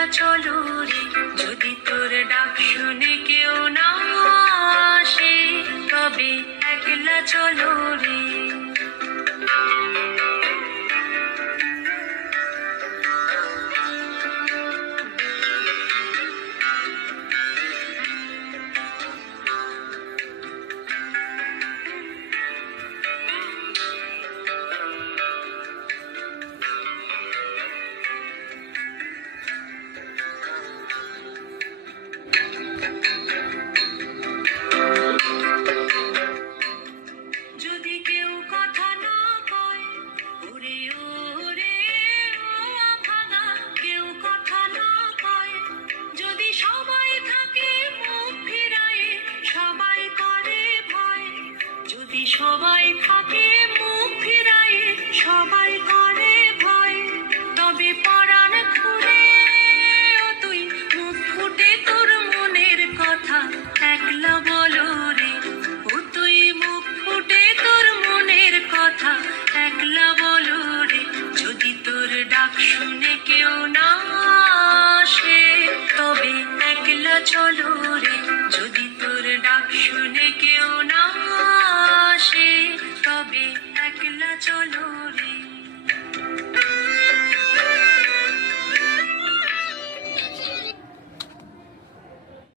একলা চলো রে, যদি তোর ডাক শুনে কেউ না আসে, তবে একলা চলো রে। যদি কেউ কথা না কয়, ওরে ওরে ও আভাগা, কেউ কথা না কয়, যদি সবাই থাকে মুখ ফিরায়ে, সবাই করে ভয়, যদি সবাই থাকে মুখ ফিরায়ে, সবাই করে ভয়, তবে পরাণ খুলে ও তুই মুখ ফুটে তোর মনের কথা একলা বলো রে, ও তুই মুখ ফুটে তোর মনের কথা একলা বলো রে। যদি তোর ডাক শুনে কেউ না আসে, তবে একলা চলো রে, যদি তোর ডাক শুনে কেউ না আসে, তবে একলা চলো।